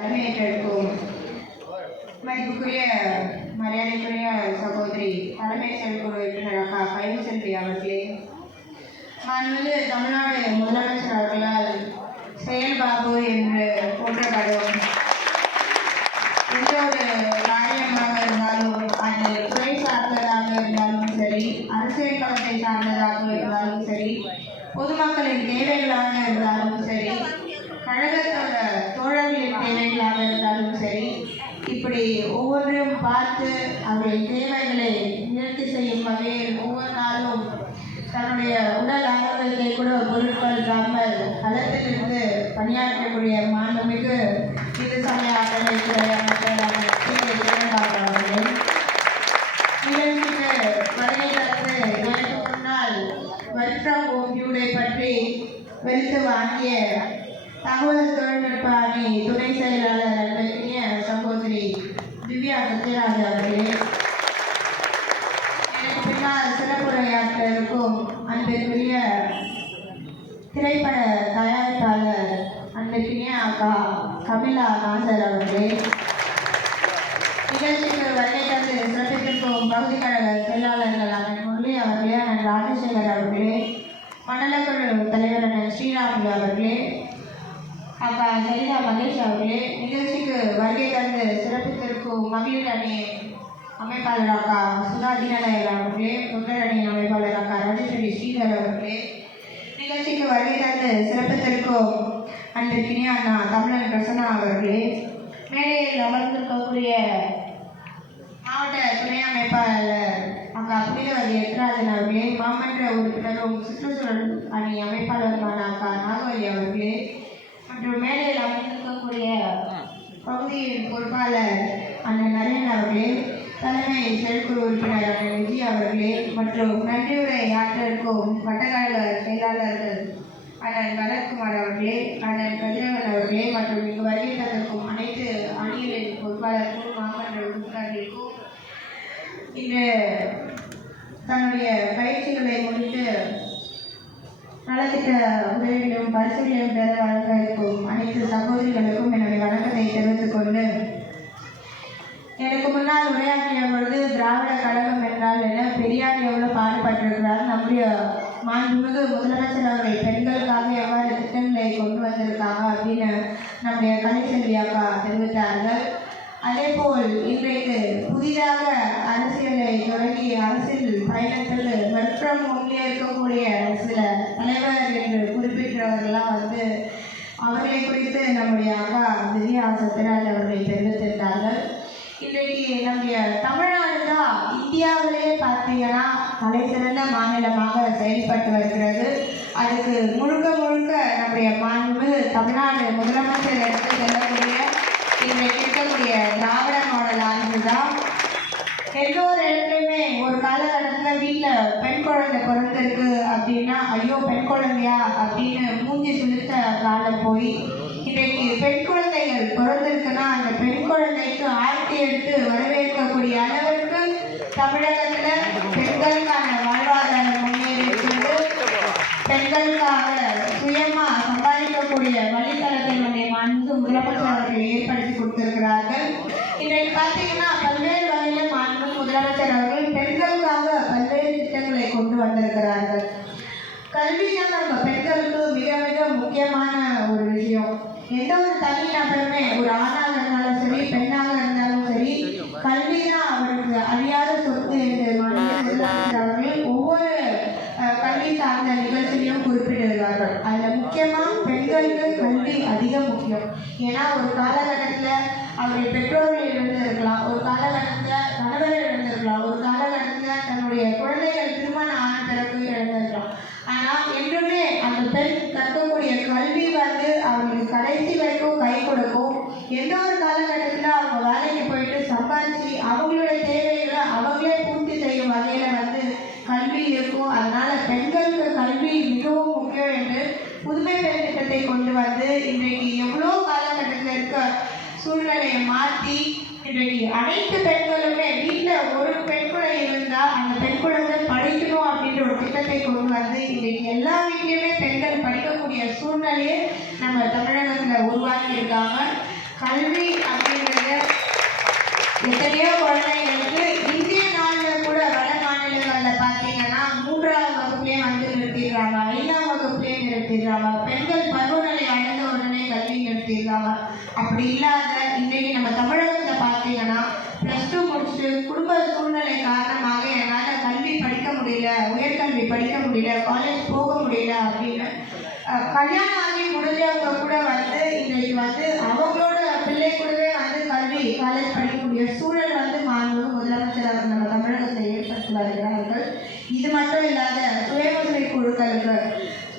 தலைமையேற்றிருக்கும் மதிப்புக்குரிய மரியாதைக்குரிய சகோதரி தலைமை செயற்குழு உறுப்பினர் அக்கா கைவு செல்வி அவர்களே மாண்புமிகு தமிழ்நாடு முதலமைச்சர் அவர்களால் செயல்பாபு என்று போற்றப்படும் எந்த ஒரு காரியமாக இருந்தாலும் அது துறை சார்ந்ததாக இருந்தாலும் சரி அரசியல் களத்தை சார்ந்ததாக இருந்தாலும் சரி பொதுமக்களின் தேவைகளாக இருந்தாலும் சரி கழகத்தோட தோழர்களின் சரி இப்படி ஒவ்வொன்றையும் பார்த்து அவருடைய தேவைகளை நிவர்த்தி செய்யும் வகையில் ஒவ்வொரு நாளும் தன்னுடைய உடல் ஆரோக்கியத்தை கூட பொருட்படுத்தாமல் களத்திலிருந்து பணியாற்றக்கூடிய மாண்புமிகு இது சமய அறநிலைத்துறை அமைச்சர் அவர்கள் நிகழ்ச்சிக்கு வருகை தந்து முன்னால் ஒர்க் ஃப்ரம் ஹோம் டியூடை பற்றி வெறுத்து வாங்கிய தகவல் தொழில்நுட்ப அணி துணை செயலாளர் அன்புக்குரிய சகோதரி திவ்யா சத்யராஜ் அவர்களே. எனக்கு பின்னால் சிறப்புரையாற்ற இருக்கும் அன்பிற்குரிய திரைப்பட தயாரிப்பாளர் அன்பிற்குரிய அக்கா கமிலா நாசர் அவர்களே. நிகழ்ச்சிக்கு வருகை தந்து சிறப்பித்திருக்கும் பகுதி கழக செயலாளர்கள் அண்ணன் முரளி அவர்களே அண்ணன் ராஜசேகர் அவர்களே மண்டலக்குழு தலைவர் அண்ணன் ஸ்ரீராமுலு அவர்களே அக்கா சரிதா மகேஷ் அவர்களே நிகழ்ச்சிக்கு வருகை தந்து சிறப்பித்திருக்கும் மகளிர் அணி அமைப்பாளர் அக்கா சுதா தீனநாயர் அவர்களே தொண்டர் அணி அமைப்பாளர் அக்கா ராஜேஸ்வரி ஸ்ரீதர் அவர்களே நிகழ்ச்சிக்கு வருகை தந்து சிறப்பித்திருக்கும் அன்பிற்கினிய அண்ணா தமிழன் பிரசன்னா அவர்களே மேடையில் அமர்ந்திருக்கக்கூடிய மாவட்ட துணை அமைப்பாளர் அக்கா புனிதவதி எத்ராஜன் அவர்களே மாமன்ற உறுப்பினரும் சுற்றுச்சூழல் அணி அமைப்பாளருமான அக்கா நாகவதி அவர்களே மற்றும் மேடையில் அமர்ந்திருக்கக்கூடிய பகுதியின் பொறுப்பாளர் அண்ணன் நரேன் அவர்களே தலைமை செயற்குழு உறுப்பினர் அண்ணன் விஜய் அவர்களே மற்றும் நன்றியுரை ஆற்றிருக்கும் வட்டக்கழக செயலாளர்கள் அண்ணன் பரத்குமார் அவர்களே அண்ணன் கதிரவன் அவர்களே மற்றும் இங்கு வருகை தந்திருக்கும் அனைத்து அணிகளின் பொறுப்பாளர்களுக்கும் மாமன்ற உறுப்பினர்களுக்கும் இன்று தன்னுடைய பயிற்சிகளை முடித்து நலத்திட்ட உதவிகளையும் பரிசுகளையும் பெற வழங்க இருக்கும் அனைத்து சகோதரிகளுக்கும் என்னுடைய வணக்கத்தை தெரிவித்துக் கொண்டு நாள் முன்னால் உரையாற்றிய பொழுது திராவிட கழகம் என்றால் என பெரியார் எவ்வளவு பாடுபட்டிருக்கிறார்? நம்முடைய மாண்புமிகு முதலமைச்சர் அவர்கள் பெண்களுக்காக எவ்வாறு திட்டங்களை கொண்டு வந்திருக்காங்க அப்படின்னு நம்முடைய கலைச்செல்வி அக்கா தெரிவித்தார்கள். அதே போல் இன்றைக்கு புதிதாக அரசியலை தொடங்கி அரசியல் பயணத்தில் ஒர்க் முன்னே இருக்கக்கூடிய சில தலைவர் என்று குறிப்பிட்டவர்கள்லாம் வந்து அவர்களை குறித்து நம்முடைய அக்கா திவ்யா சத்யராஜ் அவர்கள் தெரிவித்திருந்தார்கள். இன்றைக்கு நம்முடைய தமிழ்நாடு தான் இந்தியாவிலேயே பார்த்தீங்கன்னா தலை சிறந்த மாநிலமாக செயல்பட்டு வருகிறது. அதுக்கு முழுக்க முழுக்க நம்முடைய மாண்பு தமிழ்நாடு முதலமைச்சர் எடுத்து செல்லக்கூடிய இன்றைக்கு இருக்கக்கூடிய திராவிட மாடல் ஆட்சி தான் எல்லோரு இடத்துலையுமே ஒரு காலகட்டத்தில் வீட்டில் பெண் குழந்தை பிறந்திருக்கு அப்படின்னா ஐயோ பெண் குழந்தையா? அப்படின்னு மூஞ்சி சுழித்த காலம் போய் இன்றைக்கு பெண் குழந்தைகள் பிறந்த அந்த பெண் குழந்தைக்கு ஆட்சி எடுத்து வரவேற்கக்கூடிய அளவிற்கு தமிழகத்தில் பெண்களுக்கான வாழ்வாதாரம் முன்னேறி பெண்களுக்காக சுயமா சம்பாதிக்கக்கூடிய வழித்தளத்தை நம்முடைய மாண்பு முதலமைச்சர் அவர்கள் ஏற்படுத்தி கொடுத்திருக்கிறார்கள். இன்றைக்கு பார்த்தீங்கன்னா பல்வேறு வகையில் மாண்பு முதலமைச்சர் அவர்கள் பெண்களுக்காக பல்வேறு திட்டங்களை கொண்டு வந்திருக்கிறார்கள். கல்வி தான் நம்ம பெண்களுக்கு மிக மிக முக்கியமான ஒரு விஷயம். எந்த ஒரு தனி நபருமே ஒரு ஆணாக இருந்தாலும் சரி பெண்ணாக கல்விதான் கல்வி தான் அவருக்கு அறியாத சொத்து என்று அவர்கள் ஒவ்வொரு கல்வி சார்ந்த நிகழ்ச்சியிலும் குறிப்பிடுகிறார்கள் அதில் முக்கியமாக பெண்களுக்கு கல்வி அதிக முக்கியம். ஏன்னா ஒரு காலகட்டத்தில் அவருடைய பெற்றோர்கள் இருந்திருக்கலாம் ஒரு காலகட்டத்தில் கணவர் இருந்திருக்கலாம் ஒரு காலகட்டத்தில் தன்னுடைய குழந்தைகள் திருமணம் ஆன பிறகு இழந்திருக்கலாம் ஆனால் என்றுமே அந்த பெண் கற்கக்கூடிய கல்வி வந்து அவங்களுக்கு கடைசி வரைக்கும் கை கொடுக்கும். எந்த ஒரு மாற்றத்தை கொண்டு வந்து இன்றைக்கு எவ்வளோ காலகட்டத்தில் இருக்க சூழ்நிலையை மாற்றி இன்றைக்கு அனைத்து பெண்களுமே வீட்டில் ஒரு பெண் குழந்தை இருந்தால் அந்த பெண் குழந்தை படிக்கணும் அப்படின்ற ஒரு திட்டத்தை கொண்டு வந்து இன்றைக்கு எல்லா வீட்லேயுமே பெண்கள் படிக்கக்கூடிய சூழ்நிலையை நம்ம தமிழகத்தில் உருவாக்கியிருக்காங்க. கல்வி அப்படின்றது எத்தனையோ குழந்தை நிறுத்திடுறாங்க அப்படி இல்லாத இன்னைக்கு நம்ம தமிழகத்தை பார்த்தீங்கன்னா ப்ளஸ் டூ முடிச்சுட்டு குடும்ப சூழ்நிலை காரணமாக என்னால் கல்வி படிக்க முடியல உயர்கல்வி படிக்க முடியல காலேஜ் போக முடியல அப்படின்னு கல்யாணம் ஆகி முடிஞ்சவங்க கூட வந்து இன்றைக்கு வந்து அவங்களோட பிள்ளை கூடவே வந்து கல்வி காலேஜ் படிக்கக்கூடிய சூழல் வந்து மாண்பு முதலமைச்சர் அவர் நம்ம தமிழகத்தை ஏற்படுத்தி வருகிறார்கள் இது மட்டும் இல்லாத சுய உதவி குழுக்களுக்கு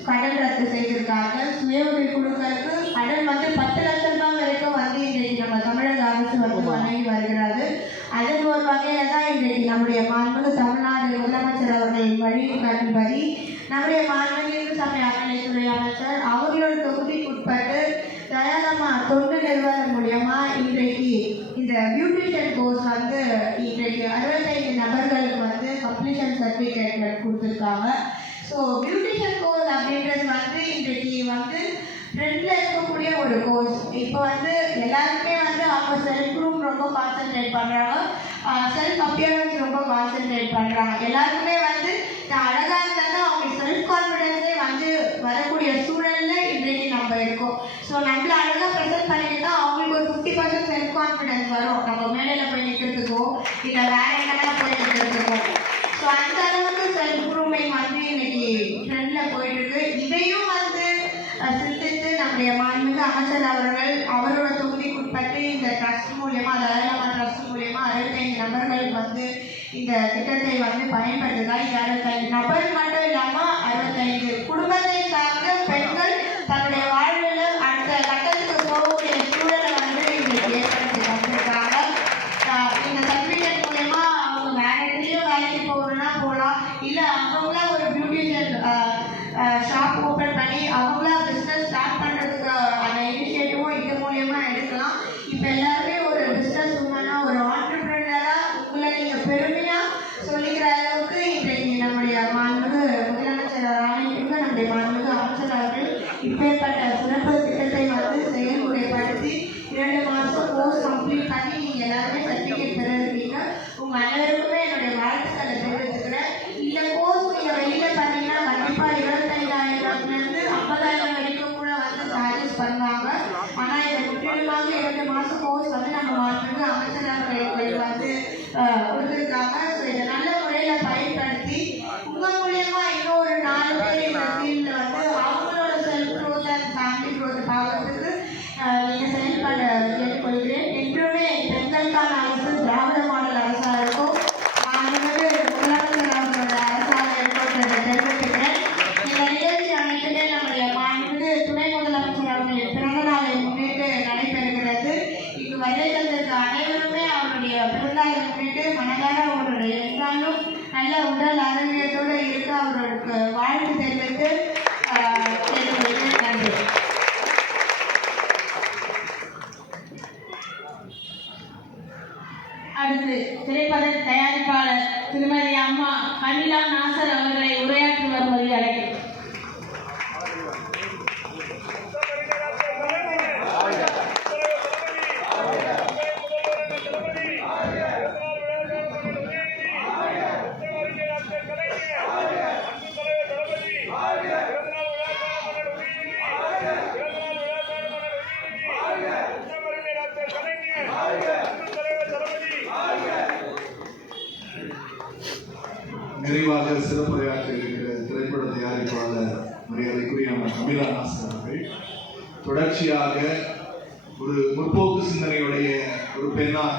கடன் ரத்து செய்திருக்காங்க சுய உதவி குழுக்களுக்கு கடன் வந்து பத்து லட்சம் ரூபாய் வரைக்கும் வந்து இன்றைக்கு நம்ம தமிழக அரசு வந்து வழங்கி வருகிறது அதன் ஒரு வகையில தான் இன்றைக்கு நம்முடைய மாண்புமிகு தமிழ்நாடு முதலமைச்சர் அவர்கள் வழிகாட்டும்படி நம்முடைய மாண்புமிகு இந்து சமய அறநிலைத்துறை அமைச்சர் அவர்களோட தொகுதிக்குட்பட்டு தயாரமா தொண்டு நிறுவனம் மூலியமா இன்றைக்கு இந்த பியூட்டிஷியன் கோர்ஸ் வந்து இன்றைக்கு அறுபத்தைந்து நபர்களுக்கு வந்து கம்ப்ளீஷன் சர்டிஃபிகேட் கொடுத்துருக்காங்க. ஸோ பியூட்டிஷியன் கோர்ஸ் அப்படின்றது வந்து இன்றைக்கு வந்து ட்ரெண்டில் இருக்கக்கூடிய ஒரு கோர்ஸ் இப்போ வந்து எல்லாருமே வந்து அவங்க செல்ஃப் ரூம் ரொம்ப கான்சென்ட்ரேட் பண்ணுறாங்க செல்ஃப் அப்பியரன்ஸ் ரொம்ப கான்சென்ட்ரேட் பண்ணுறாங்க எல்லாருக்குமே வந்து நான் அழகாக இருந்தால் தான் அவங்க செல்ஃப் கான்ஃபிடென்ஸே வந்து வரக்கூடிய சூழல்ல இன்றைக்கு நம்ம இருக்கோம். ஸோ நம்மள அழகாக ப்ரெசென்ட் பண்ணிட்டு தான் அவங்களுக்கு ஒரு ஃபிஃப்டி பர்சன்ட் செல்ஃப் கான்ஃபிடென்ஸ் வரும். நம்ம மேடையில் போய் நிற்கிறதுக்கோ இல்லை வேற எங்கெல்லாம் போய் நிற்கிறதுக்கோ ஸோ அந்த நம்முடைய மாண்புமிகு அமைச்சர் அவர்கள் அவரோட தொகுதிக்குட்பட்டு இந்த ட்ரஸ்ட் மூலியமா தயாரமா ட்ரஸ்ட் மூலியமா அறுபத்தைந்து நபர்கள் வந்து இந்த திட்டத்தை வந்து பயன்படுத்துதான் இது அறுபத்தைந்து நபர் மட்டும் இல்லாம அறுபத்தைந்து குடும்பத்தை சார்ந்த பெண்கள் தன்னுடைய வாழ்வில் அடுத்த கட்டத்துக்கு போகக்கூடிய சூழலை வந்து இன்னைக்கு ஏற்படுத்தி தந்திருக்காங்க ஆஹ் இந்த சர்டிஃபிகேட் மூலயமா அவங்க வேற இடத்துலயும் வேலைக்கு போகணும்னா போகலாம் இல்லை அவங்களா ஒரு பியூட்டிஷியன் ஷாப் ஓப்பன் பண்ணி அவங்களா பிஸ்னஸ் ஸ்டார்ட் பண்ணுறதுக்கு அந்த இனிஷியேட்டிவும் இது மூலயமா எடுக்கலாம் இப்போ எல்லாருமே ஒரு பிஸ்னஸ் உமனா ஒரு ஆண்டர்பிரினரா உங்களை நீங்கள் பெருமையாக சொல்லிக்கிற அளவுக்கு இன்றைக்கு நம்முடைய மாண்புமிகு முதலமைச்சர் ஆணையத்துக்கு நம்முடைய மாண்புமிகு அமைச்சர் அவர்கள் இப்பேற்பட்ட சிறப்பு திட்டத்தை வந்து செயல்முறைப்படுத்தி இரண்டு மாதம் கோர்ஸ் கம்ப்ளீட் பண்ணி நீங்கள் எல்லாருமே சர்டிஃபிகேட் பெற இருக்கீங்க உங்கள் அனைவருக்குமே என்னுடைய வாழ்த்துக்களை தெரிவித்துக்கிறேன் இந்த கோர்ஸ் நீங்கள் வெளியில் பண்ணீங்கன்னா கண்டிப்பாக இருபத்தைந்தாயிரத்துலேருந்து ஐம்பதாயிரம் வரைக்கும் கூட வந்து சார்ஜஸ் பண்ணுவாங்க ஆனால் இதை முற்றிலுமாக இரண்டு மாதம் கோர்ஸ் வந்து நம்ம மாண்புமிகு அமைச்சர் அவர்கள் வந்து அஹ், கொடுத்திருக்காங்க ஸோ இதை நல்ல முறையில் பயன்படுத்தி உங்கள் மூலியமா இன்னும் ஒரு நாலு பேர் இந்த ஃபீல்டில் வந்து அவங்களோட self growth and family growth பார்க்கறதுக்கு அஹ், நீங்க செயல்பட கேட்டுக்கொள்கிறேன் என்றுமே பெண்களுக்கான அரசு திராவிட மாடல் அரசா இருக்கும் மாண்புமிகு முதலமைச்சர் அவர்களோட அரசாக இருக்கும்ன்றதை தெரிவித்துக்கிறேன் இந்த நிகழ்ச்சி அனைத்துமே நம்முடைய மாண்புமிகு துணை முதலமைச்சர் அவர்களின் பிறந்த நாளை முன்னிட்டு நடைபெறுகிறது இங்கு வருகை தந்திருக்க அனைவருமே அவருடைய பிறந்தநாளை முன்னிட்டு மனதார அவருடைய இருந்தாலும் நல்ல உடல் ஆரோக்கியத்தோடு இருக்க அவருக்கு வாழ்த்து தெரிவித்து ஆஹ், கேட்டுக்கொள்கிறேன் நன்றி அடுத்து திரைப்பட தயாரிப்பாளர் அனிலா அம்மா நாசர் அவர்களை உரையாற்றி நிறைவாக சிறப்புரையாற்ற இருக்கிற திரைப்பட தயாரிப்பாளர் மரியாதைக்குரிய நம்ம கமிலா நாசர் அவர்கள். தொடர்ச்சியாக ஒரு முற்போக்கு சிந்தனையுடைய ஒரு பெண்ணாக